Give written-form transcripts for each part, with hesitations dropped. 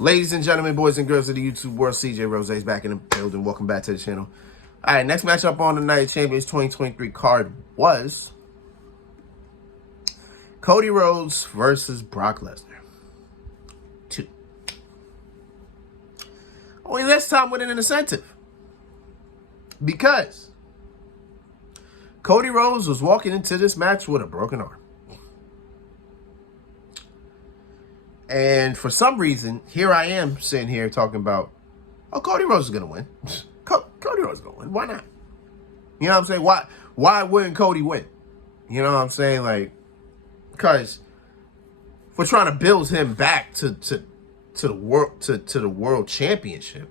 Ladies and gentlemen, boys and girls of the YouTube world, CJ Rhodes is back in the building. Welcome back to the channel. All right, next matchup on the Night of Champions 2023 card was Cody Rhodes versus Brock Lesnar 2. Only this time with an incentive. Because Cody Rhodes was walking into this match with a broken arm. And for some reason, here I am sitting here talking about, oh, Cody Rhodes is going to win. Cody Rhodes is going to win. Why not? You know what I'm saying? Why wouldn't Cody win? You know what I'm saying? Like, because we're trying to build him back to the world championship.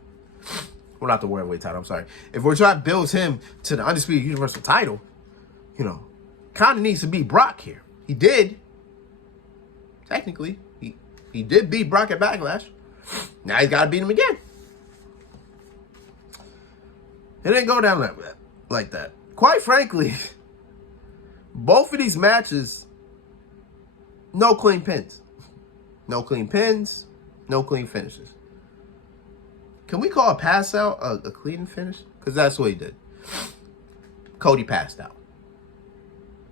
Well, not the worldweight title, I'm sorry. If we're trying to build him to the Undisputed Universal title, you know, kind of needs to beat Brock here. He did. Technically. He did beat Brock at Backlash. Now he's got to beat him again. It didn't go down like that. Quite frankly, both of these matches, no clean pins. No clean pins, no clean finishes. Can we call a pass out a clean finish? Because that's what he did. Cody passed out.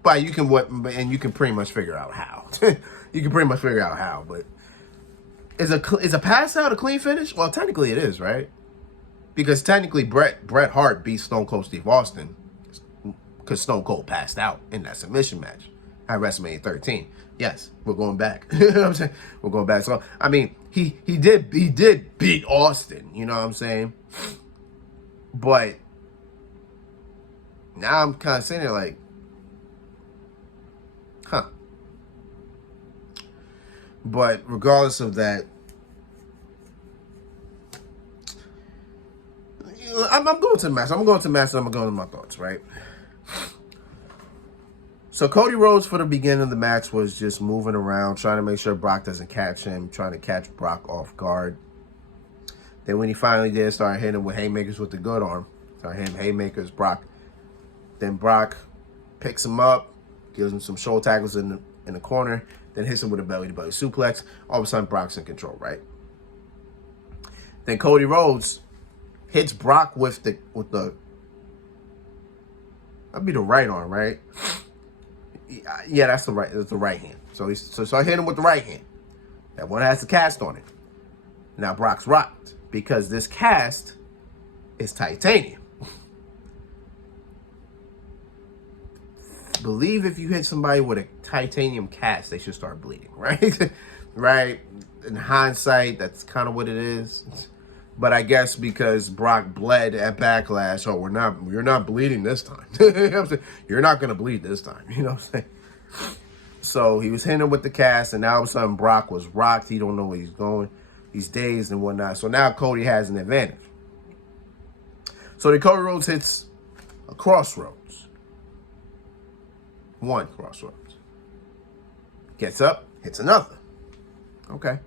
But you can pretty much figure out how. You can pretty much figure out how, but is a pass out a clean finish? Well, technically it is, right? Because technically Bret Hart beat Stone Cold Steve Austin because Stone Cold passed out in that submission match at WrestleMania 13. Yes, we're going back. You know what I'm saying? We're going back. So I mean, he did beat Austin. You know what I'm saying? But now I'm kind of sitting there like, huh. But regardless of that, I'm going to the match. I'm going to the match and I'm going to my thoughts, right? So Cody Rhodes for the beginning of the match was just moving around, trying to make sure Brock doesn't catch him, trying to catch Brock off guard. Then when he finally did, started hitting him with haymakers with the good arm. Started hitting haymakers, Then Brock picks him up, gives him some shoulder tackles in the corner, then hits him with a belly-to-belly suplex. All of a sudden, Brock's in control, right? Then Cody Rhodes hits Brock with the that'd be the right arm, right? Yeah, that's the right hand. So I hit him with the right hand. That one has the cast on it. Now Brock's rocked because this cast is titanium. Believe if you hit somebody with a titanium cast, they should start bleeding, right? Right? In hindsight, that's kind of what it is. But I guess because Brock bled at Backlash, you're not bleeding this time. You know what I'm saying? You're not going to bleed this time. You know what I'm saying? So he was hitting him with the cast, and now all of a sudden Brock was rocked. He don't know where he's going. He's dazed and whatnot. So now Cody has an advantage. So then Cody Rhodes hits a crossroads. One crossroads. Gets up, hits another. Okay.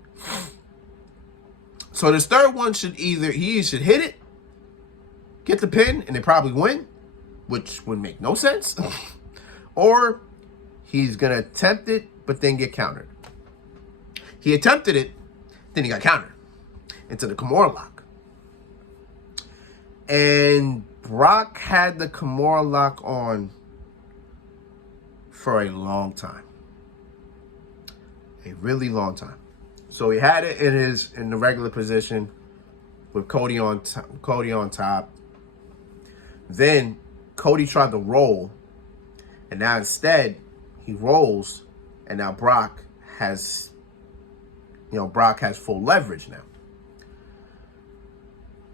So this third one he should hit it, get the pin, and they probably win, which would make no sense. Or he's going to attempt it, but then get countered. He attempted it, then he got countered into the Kimura lock. And Brock had the Kimura lock on for a long time. A really long time. So he had it in the regular position with Cody on top. Then Cody tried to roll, and now instead he rolls, and now Brock has full leverage now.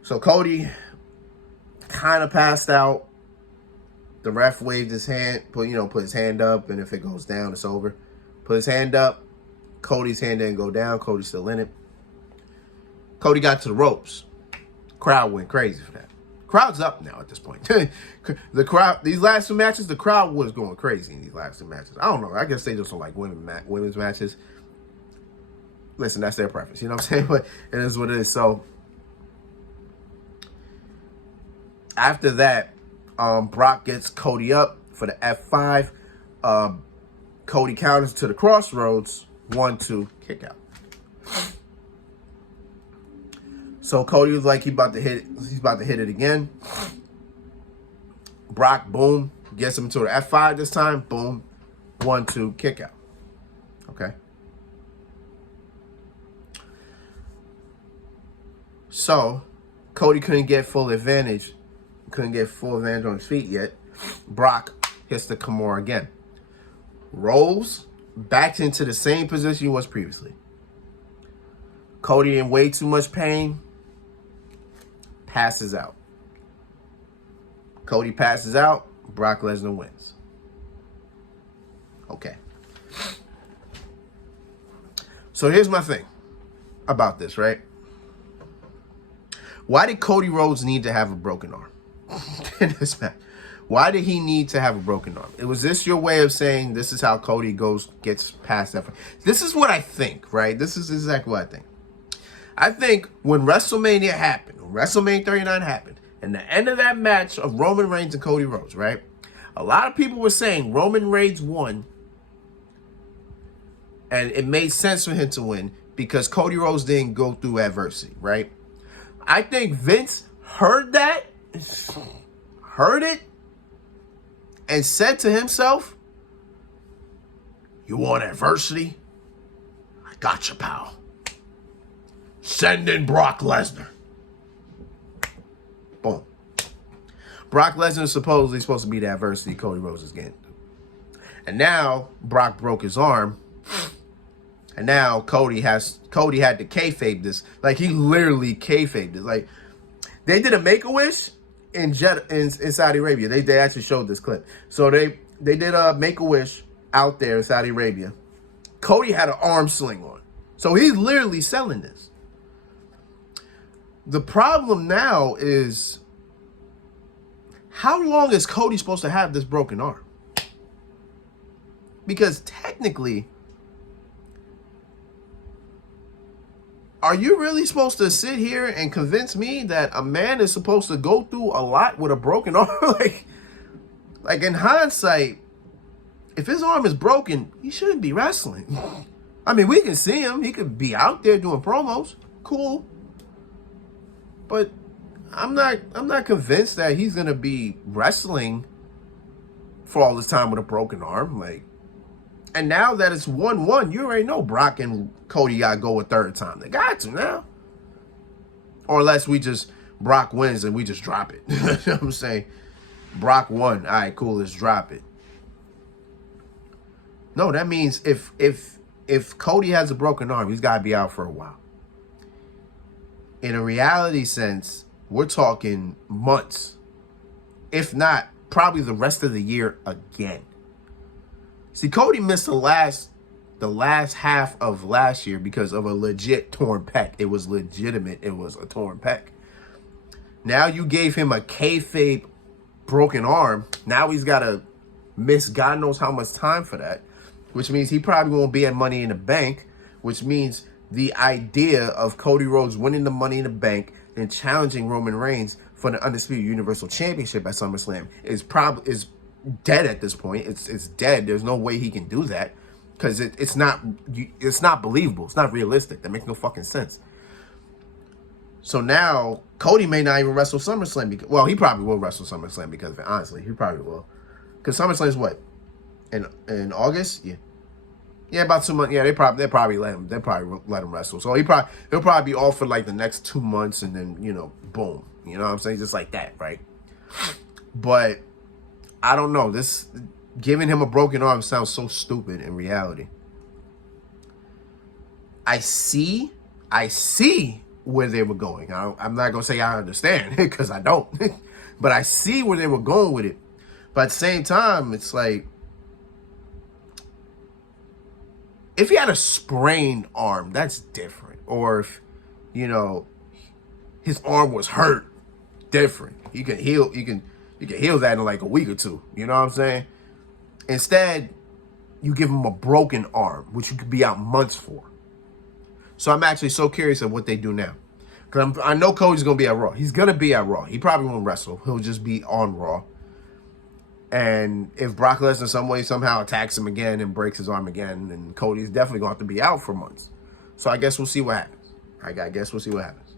So Cody kind of passed out. The ref waved his hand, put his hand up, and if it goes down, it's over. Put his hand up. Cody's hand didn't go down. Cody's still in it. Cody got to the ropes. Crowd went crazy for that. Crowd's up now at this point. The crowd, these last two matches, the crowd was going crazy in these last two matches. I don't know. I guess they just don't like women's matches. Listen, that's their preference. You know what I'm saying? But it is what it is. So after that, Brock gets Cody up for the F5. Cody counters to the crossroads. 1-2 kick out. So Cody was like, he's about to hit it again. Brock, boom, gets him to the F5 this time. Boom, 1-2 kick out. Okay. So Cody couldn't get full advantage on his feet yet. Brock hits the Kimura again. Rolls back into the same position he was previously. Cody in way too much pain. Passes out. Cody passes out. Brock Lesnar wins. Okay. So here's my thing about this, right? Why did Cody Rhodes need to have a broken arm in this match? Why did he need to have a broken arm? Was this your way of saying this is how Cody gets past that? This is what I think, right? This is exactly what I think. I think when WrestleMania happened, when WrestleMania 39 happened, and the end of that match of Roman Reigns and Cody Rhodes, right? A lot of people were saying Roman Reigns won, and it made sense for him to win because Cody Rhodes didn't go through adversity, right? I think Vince heard it, and said to himself, you want adversity? I got you, pal. Send in Brock Lesnar. Boom. Brock Lesnar is supposedly supposed to be the adversity Cody Rhodes is getting. And now Brock broke his arm. And now Cody had to kayfabe this. Like, he literally kayfabed it. Like, they did a Make-A-Wish in Saudi Arabia. They actually showed this clip. So they did a Make-A-Wish out there in Saudi Arabia. Cody had an arm sling on. So he's literally selling this. The problem now is, how long is Cody supposed to have this broken arm? Because technically, are you really supposed to sit here and convince me that a man is supposed to go through a lot with a broken arm? like in hindsight, if his arm is broken, he shouldn't be wrestling. I mean, we can see him. He could be out there doing promos. Cool. But I'm not convinced that he's gonna be wrestling for all this time with a broken arm. And now that it's 1-1, you already know Brock and Cody gotta go a third time. They got to now. Or unless Brock wins and we just drop it. You know what I'm saying? Brock won. All right, cool, let's drop it. No, that means if Cody has a broken arm, he's gotta be out for a while. In a reality sense, we're talking months. If not, probably the rest of the year again. See, Cody missed the last half of last year because of a legit torn pec. It was legitimate. It was a torn pec. Now you gave him a kayfabe broken arm. Now he's got to miss God knows how much time for that, which means he probably won't be at Money in the Bank, which means the idea of Cody Rhodes winning the Money in the Bank and challenging Roman Reigns for the Undisputed Universal Championship at SummerSlam is dead at this point. It's dead. There's no way he can do that because it's not believable. It's not realistic. That makes no fucking sense. So now Cody may not even wrestle SummerSlam because, he probably will wrestle SummerSlam because of it. Honestly, he probably will. Because SummerSlam is what, in August? Yeah, about 2 months. Yeah, they'll probably let him wrestle. So he'll probably be off for like the next 2 months, and then boom. You know what I'm saying? Just like that, right? But I don't know. This giving him a broken arm sounds so stupid in reality. I see where they were going. I'm not gonna say I understand because I don't, but I see where they were going with it. But at the same time, it's like, if he had a sprained arm, that's different. Or if, his arm was hurt, different. You can heal that in like a week or two. You know what I'm saying? Instead, you give him a broken arm, which you could be out months for. So I'm actually so curious of what they do now. Because I know Cody's going to be at Raw. He's going to be at Raw. He probably won't wrestle. He'll just be on Raw. And if Brock Lesnar some way somehow attacks him again and breaks his arm again, then Cody's definitely going to have to be out for months. So I guess we'll see what happens. I guess we'll see what happens.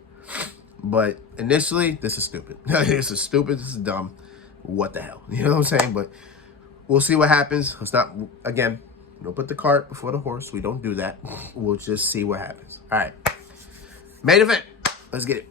But initially, this is stupid. This is stupid. This is dumb. What the hell? You know what I'm saying? But we'll see what happens. Let's not, again, don't put the cart before the horse. We don't do that. We'll just see what happens. All right. Main event. Let's get it.